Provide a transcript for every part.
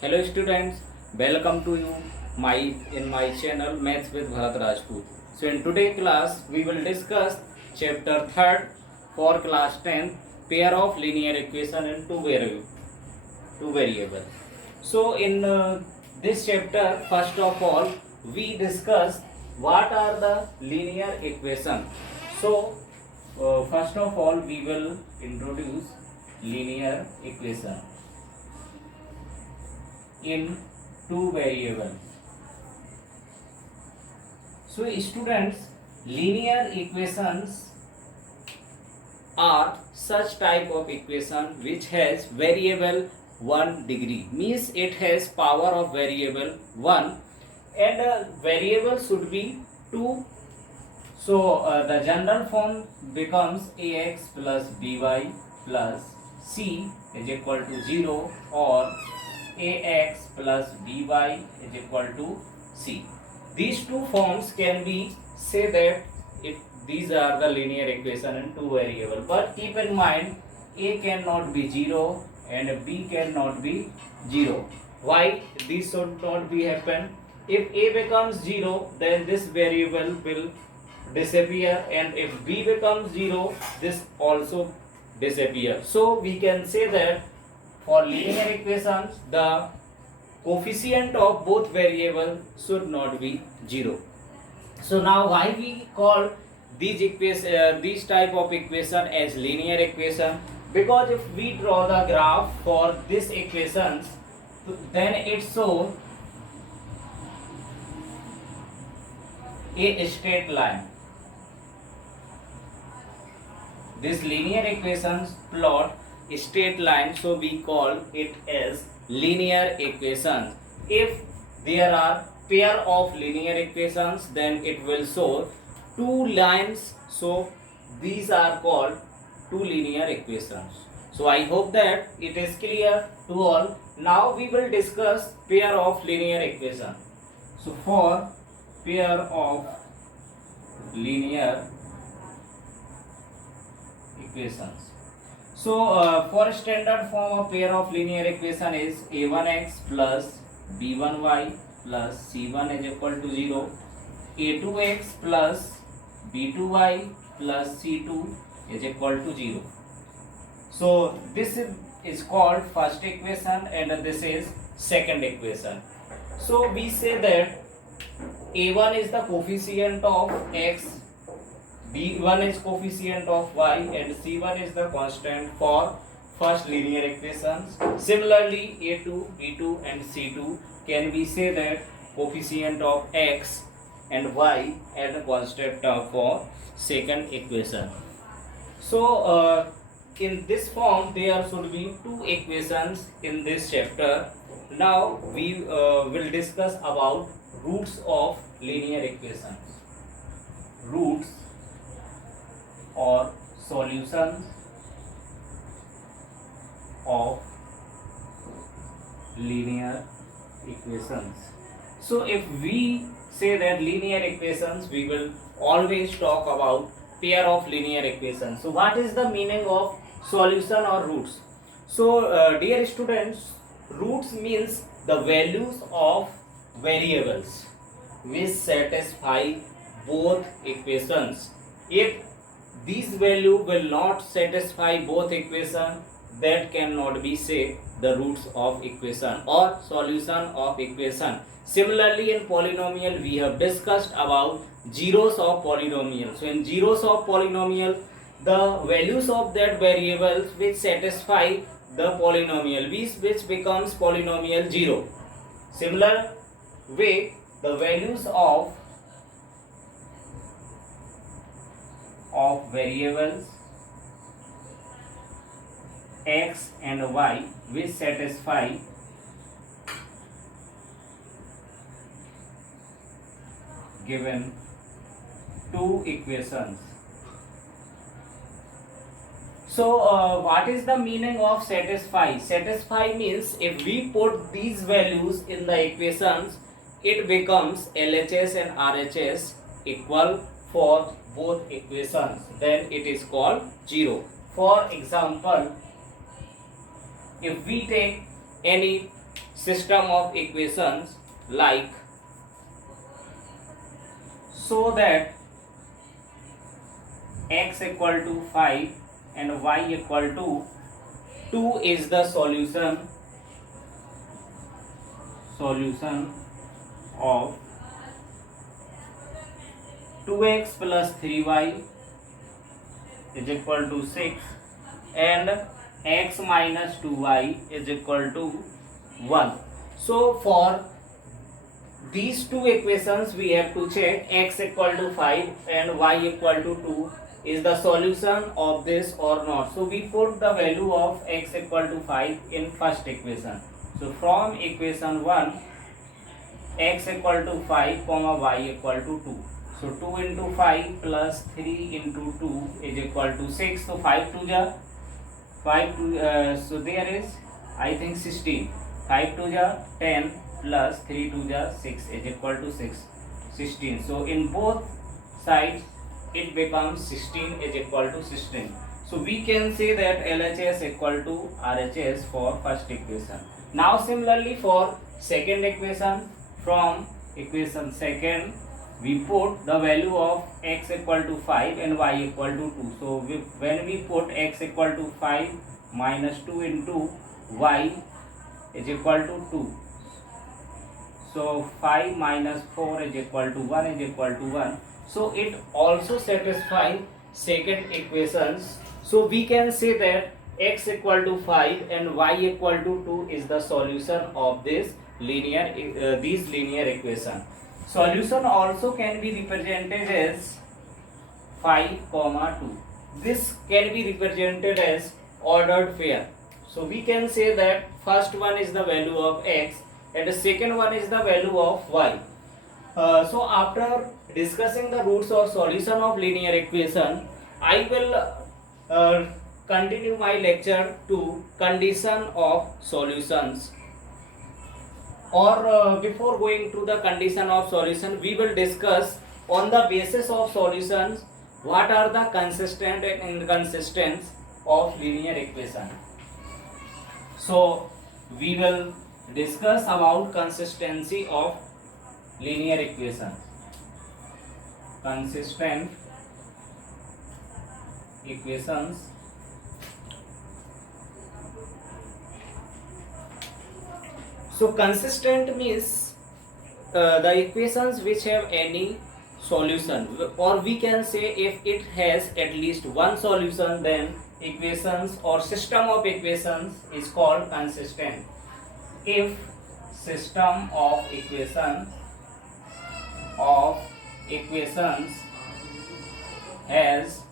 Hello students, welcome to you my in my channel Maths with Bharat Rajput. So in today class we will discuss chapter 3rd for class 10 pair of linear equation and two variable. So in this chapter first of all we discuss what are the linear equation. So first of all we will introduce linear equation in two variables. So students, linear equations are such type of equation which has variable 1 degree, means it has power of variable 1 and variable should be 2. So the general form becomes ax plus by plus c is equal to 0 or ax plus by is equal to c. These two forms can be say that if these are the linear equation in two variable, but keep in mind a cannot be 0 and b cannot be 0. Why this should not be happen? If a becomes 0 then this variable will disappear, and if b becomes 0 this also disappear. So we can say that for linear equations the coefficient of both variable should not be 0. So now why we call these type of equation as linear equation? Because if we draw the graph for this equations, then it shows a straight line. This linear equations plot straight line, so we call it as linear equations. If there are pair of linear equations then it will show two lines, so these are called two linear equations. So I hope that it is clear to all. Now we will discuss pair of linear equation. So for pair of linear equations, so for standard form of pair of linear equation is a1x plus b1y plus c1 is equal to 0, a2x plus b2y plus c2 is equal to 0. So this is called first equation and this is second equation. So we say that a1 is the coefficient of x, b1 is coefficient of y and c1 is the constant for first linear equations. Similarly a2, b2 and c2 can we say that coefficient of x and y and the constant for second equation. So in this form there should be two equations in this chapter. Now we will discuss about roots of linear equations. Roots or solutions of linear equations. So if we say that linear equations, we will always talk about pair of linear equations. So what is the meaning of solution or roots? So dear students, roots means the values of variables which satisfy both equations. If these value will not satisfy both equation, that cannot be say the roots of equation or solution of equation. Similarly in polynomial we have discussed about zeros of polynomial. So in zeros of polynomial the values of that variables which satisfy the polynomial which becomes polynomial 0. Similar way the values of variables x and y which satisfy given two equations. So what is the meaning of satisfy? Satisfy means if we put these values in the equations, it becomes LHS and RHS equal for both equations, then it is called 0. For example, if we take any system of equations like, so that x equal to 5 and y equal to 2 is the solution of 2x plus 3y is equal to 6 and x minus 2y is equal to 1. So for these two equations we have to check x equal to 5 and y equal to 2 is the solution of this or not. So we put the value of x equal to 5 in first equation. So from equation 1, x equal to 5 comma y equal to 2. So 2 into 5 plus 3 into 2 is equal to 6. So 5 to the 5 to so there is I think 16. 5 to the 10 plus 3 to the 6 is equal to 16. So in both sides it becomes 16 is equal to 16. So we can say that LHS equal to RHS for first equation. Now similarly for second equation, from equation second we put the value of x equal to 5 and y equal to 2. So when we put x equal to 5 minus 2 into y is equal to 2. So 5 minus 4 is equal to 1 is equal to 1. So it also satisfies second equations. So we can say that x equal to 5 and y equal to 2 is the solution of this these linear equation. Solution also can be represented as 5 comma 2. This can be represented as ordered pair. So we can say that first one is the value of x and the second one is the value of y. So after discussing the roots or solution of linear equation, I will continue my lecture to condition of solutions. Or before going to the condition of solution, we will discuss on the basis of solutions what are the consistent and inconsistent of linear equation. So we will discuss about consistency of linear equation. Consistent equations. So consistent means the equations which have any solution, or we can say if it has at least one solution, then equations or system of equations is called consistent. If system of equations has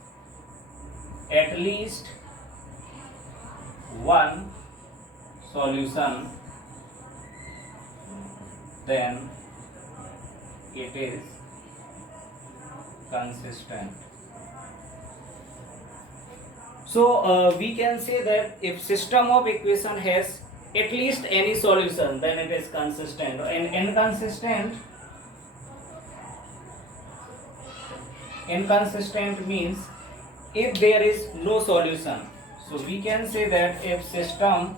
at least one solution, then it is consistent. So we can say that if system of equation has at least any solution, then it is consistent. And inconsistent means if there is no solution. So we can say that if system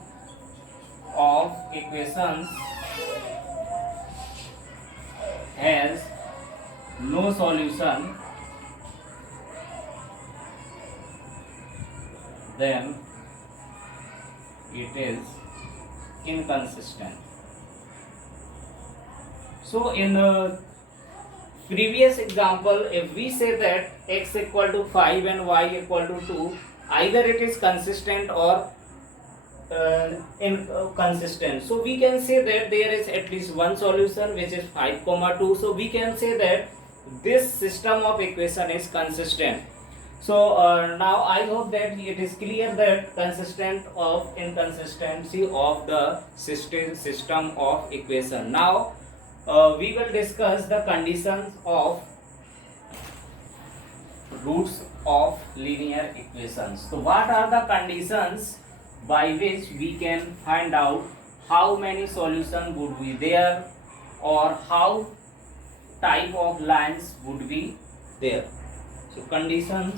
of equations has no solution, then it is inconsistent. So in the previous example, if we say that x equal to 5 and y equal to 2, either it is consistent or inconsistent. So we can say that there is at least one solution which is 5 comma 2. So we can say that this system of equation is consistent. So now I hope that it is clear that consistent of inconsistency of the system of equation. Now we will discuss the conditions of roots of linear equations. So what are the conditions by which we can find out how many solutions would be there or how type of lines would be there? So conditions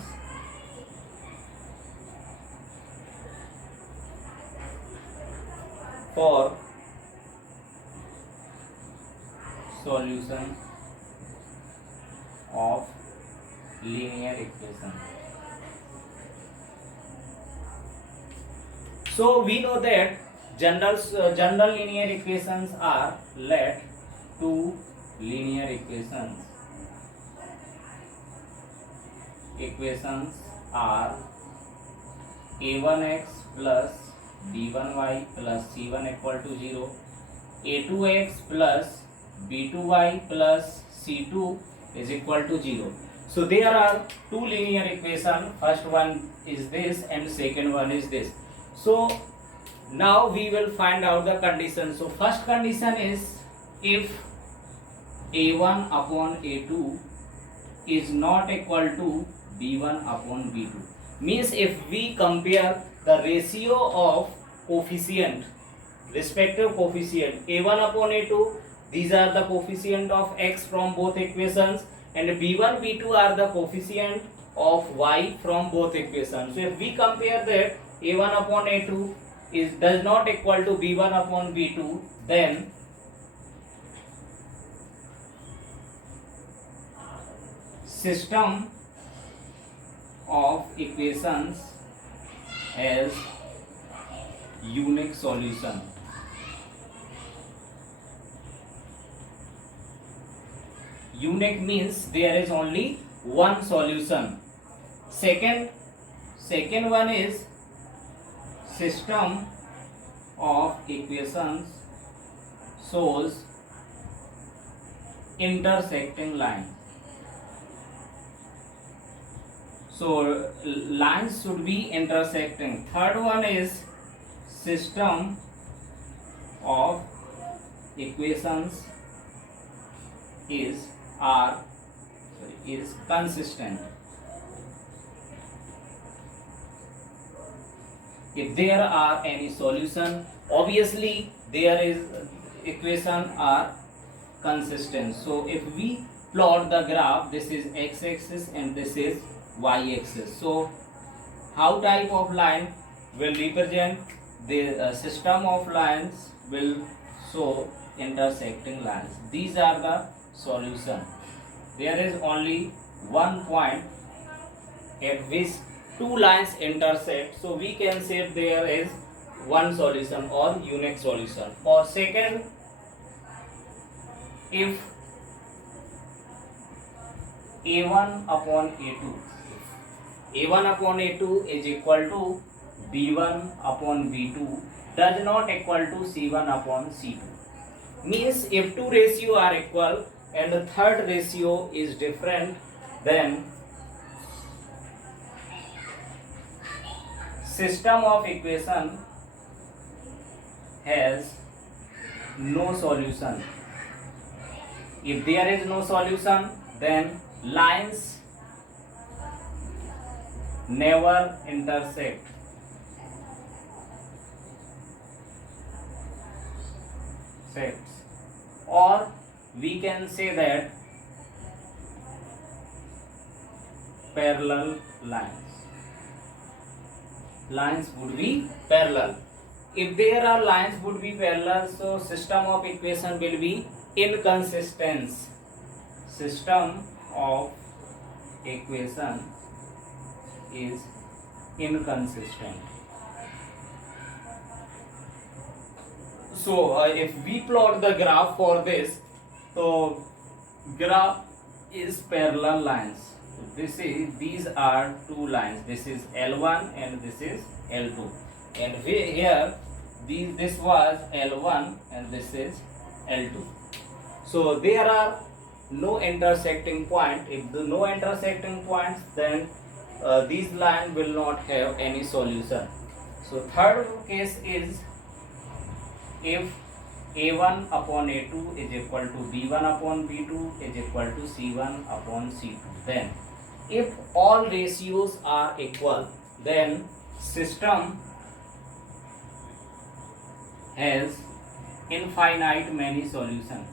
for solution of linear equation. So we know that general linear equations are, let two linear equations are a1x plus b1y plus c1 equal to 0, a2x plus b2y plus c2 is equal to 0. So there are two linear equations. First one is this and second one is this. So now we will find out the condition. So first condition is if a1 upon a2 is not equal to b1 upon b2. Means if we compare the ratio of coefficient, respective coefficient a1 upon a2, these are the coefficient of x from both equations, and b1 b2 are the coefficient of y from both equations. So if we compare that a1 upon a2 does not equal to b1 upon b2, then system of equations has unique solution. Unique means there is only one solution. Second one is system of equations shows intersecting line. So lines should be intersecting. Third one is system of equations is consistent. If there are any solution, obviously there is equation are consistent. So if we plot the graph, this is x-axis and this is y-axis. So how type of line will represent the system of lines will show intersecting lines. These are the solution. There is only one point at which two lines intersect, so we can say there is one solution or unique solution. Or second, if a1 upon a2 is equal to b1 upon b2 does not equal to c1 upon c2. Means if two ratio are equal and the third ratio is different, then system of equation has no solution. If there is no solution, then lines never intersect. Or we can say that parallel lines would be parallel. If there are lines would be parallel, so system of equation will be inconsistent. System of equation is inconsistent. So if we plot the graph for this, so graph is parallel lines. So these are two lines. This is L1 and this is L2. And here this was L1 and this is L2. So there are no intersecting point. If the no intersecting points, then these line will not have any solution. So third case is if a1 upon a2 is equal to b1 upon b2 is equal to c1 upon c2. Then if all ratios are equal, then system has infinite many solutions.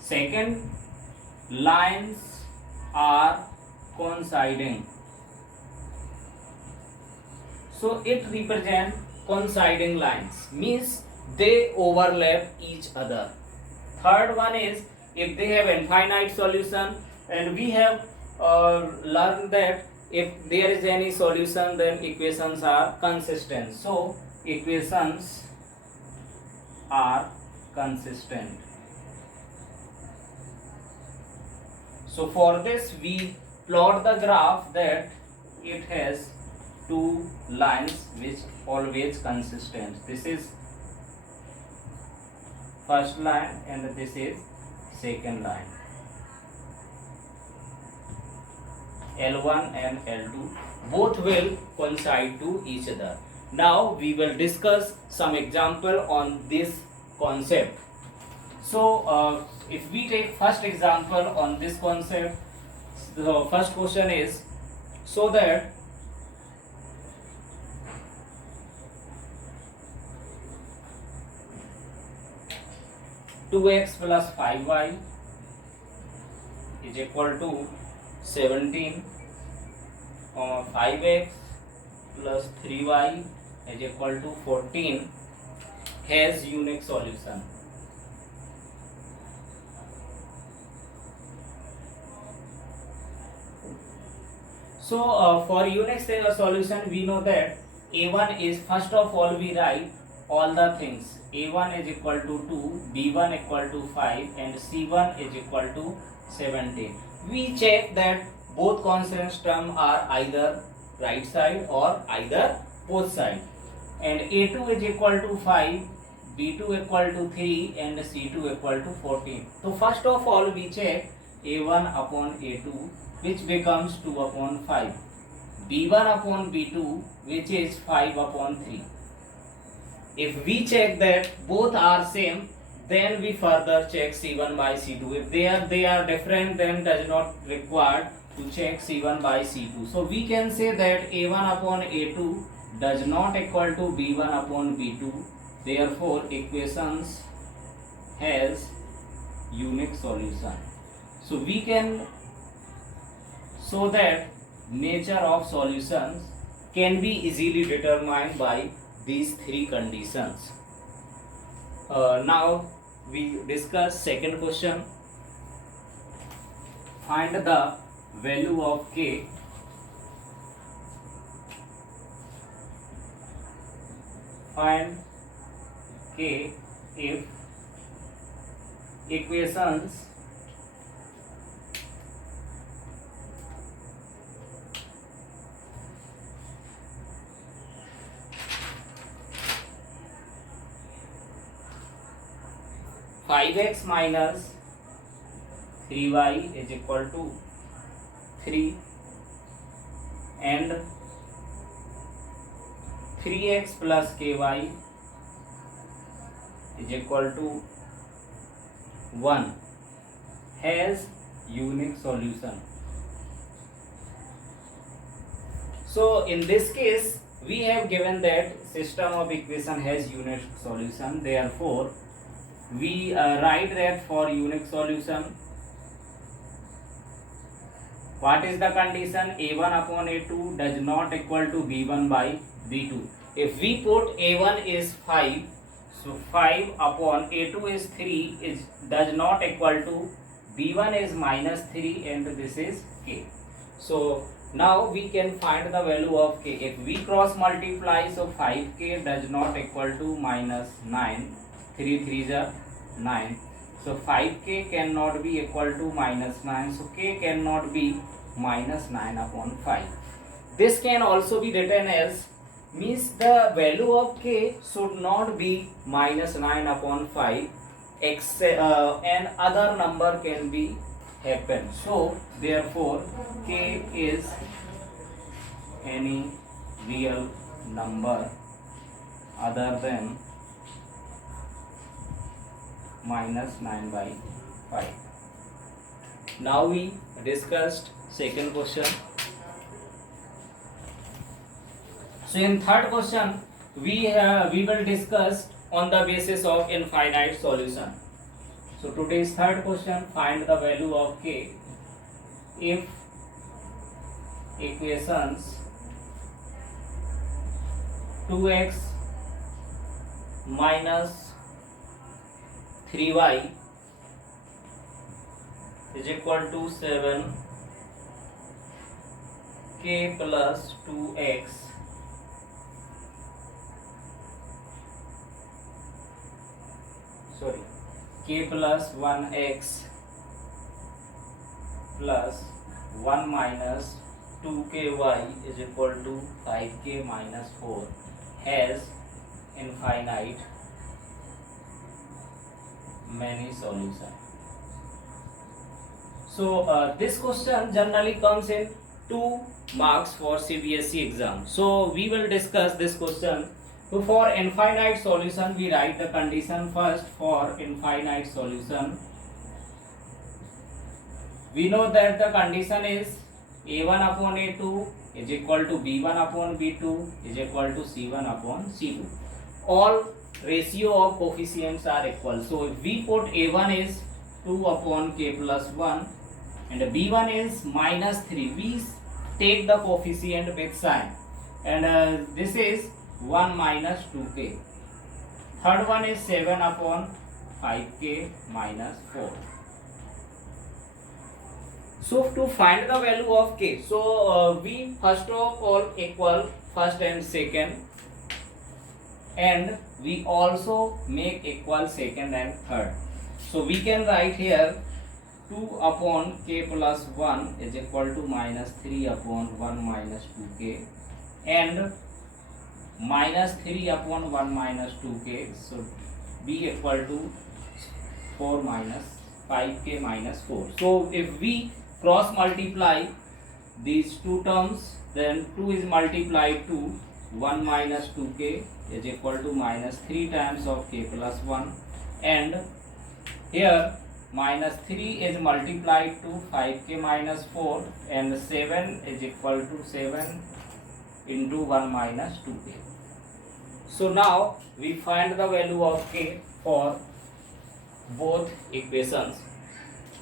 Second, lines are coinciding. So it represents coinciding lines, means they overlap each other. Third one is if they have infinite solution, and we have learned that if there is any solution then equations are consistent. So equations are consistent. So for this we plot the graph that it has two lines which always consistent. This is first line and this is second line. L1 and L2 both will coincide to each other. Now we will discuss some example on this concept. So if we take first example on this concept, the first question is, so that two x plus 5y is equal to 17, 5x plus 3y is equal to 14 has unique solution. So for unique solution we know that a1 is, first of all we write all the things. a1 is equal to 2, b1 equal to 5 and c1 is equal to 17. We check that both constant terms are either right side or either both side, and a2 is equal to 5, b2 equal to 3 and c2 equal to 14. So first of all we check a1 upon a2 which becomes 2 upon 5, b1 upon b2 which is 5 upon 3. If we check that both are same, then we further check c1 by c2. If they are different, then does not require to check c1 by c2. So we can say that a1 upon a2 does not equal to b1 upon b2. Therefore equations has unique solution. So we can show that nature of solutions can be easily determined by these three conditions. Now we discuss second question. Find the value of k if equations five x minus 3y is equal to 3 and 3x plus ky is equal to 1 has unique solution. So in this case we have given that system of equation has unique solution. Therefore we write that for unique solution, what is the condition? a1 upon a2 does not equal to b1 by b2. If we put a1 is 5, so 5 upon a2 is 3 is does not equal to b1 is minus 3 and this is k. So now we can find the value of k. If we cross multiply, so 5k does not equal to minus 9, 3 3s are 9. So 5k cannot be equal to minus 9. So k cannot be minus 9 upon 5. This can also be written as, means the value of k should not be minus 9 upon 5, and other number can be happen. So therefore k is any real number other than minus 9 by 5. Now we discussed second question. So in third question we will discuss on the basis of infinite solution. So today's third question, find the value of k if equations 2x minus 3y is equal to 7k plus 2x k plus 1x plus 1 minus 2ky is equal to 5k minus 4 has infinite many solutions. So this question generally comes in 2 marks for CBSE exam. So we will discuss this question. So for infinite solution, we write the condition first. For infinite solution, we know that the condition is a1 upon a2 is equal to b1 upon b2 is equal to c1 upon c2. All ratio of coefficients are equal. So if we put a1 is 2 upon k plus 1 and b1 is minus 3, we take the coefficient with sign, and this is 1 minus 2k. Third one is 7 upon 5k minus 4. So to find the value of k, so we first of all equal first and second, and we also make equal second and third. So we can write here 2 upon k plus 1 is equal to minus 3 upon 1 minus 2k, and minus 3 upon 1 minus 2k should be equal to 4 minus 5k minus 4. So if we cross multiply these two terms, then 2 is multiplied to 1 minus 2k is equal to minus 3 times of k plus 1, and here minus 3 is multiplied to 5k minus 4, and 7 is equal to 7 into 1 minus 2k. So now we find the value of k for both equations.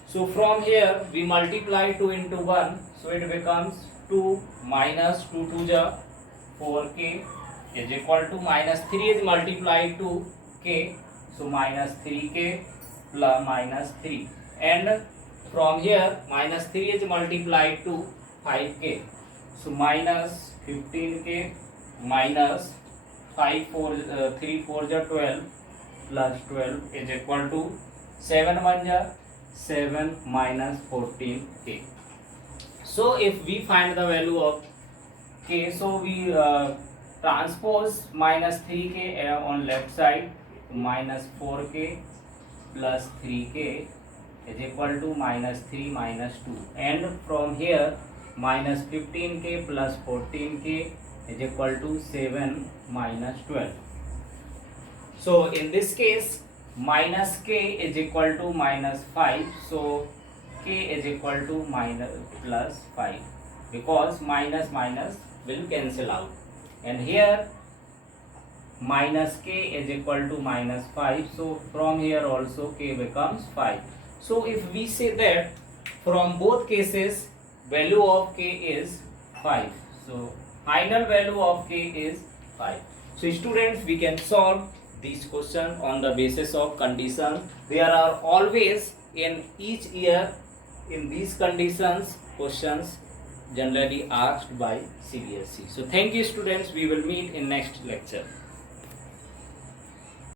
So from here we multiply 2 into 1, so it becomes 2 minus 2 to the 4k is equal to minus 3 is multiplied to k, so minus 3k plus minus 3, and from here minus 3 is multiplied to 5k, so minus 15k minus 5 4 3 4 ja 12 plus 12 is equal to 7 1 ja 7 minus 14k. So if we find the value of k, so we transpose minus 3k on left side, minus 4k plus 3k is equal to minus 3 minus 2, and from here minus 15k plus 14k is equal to 7 minus 12. So in this case minus k is equal to minus 5, so k is equal to minus plus 5, because minus minus will cancel out, and here minus k is equal to minus 5, so from here also k becomes 5. So if we say that from both cases value of k is 5, so final value of k is 5. So students, we can solve this question on the basis of condition. There are always in each year in these conditions questions generally asked by CBSE. So thank you students, we will meet in next lecture.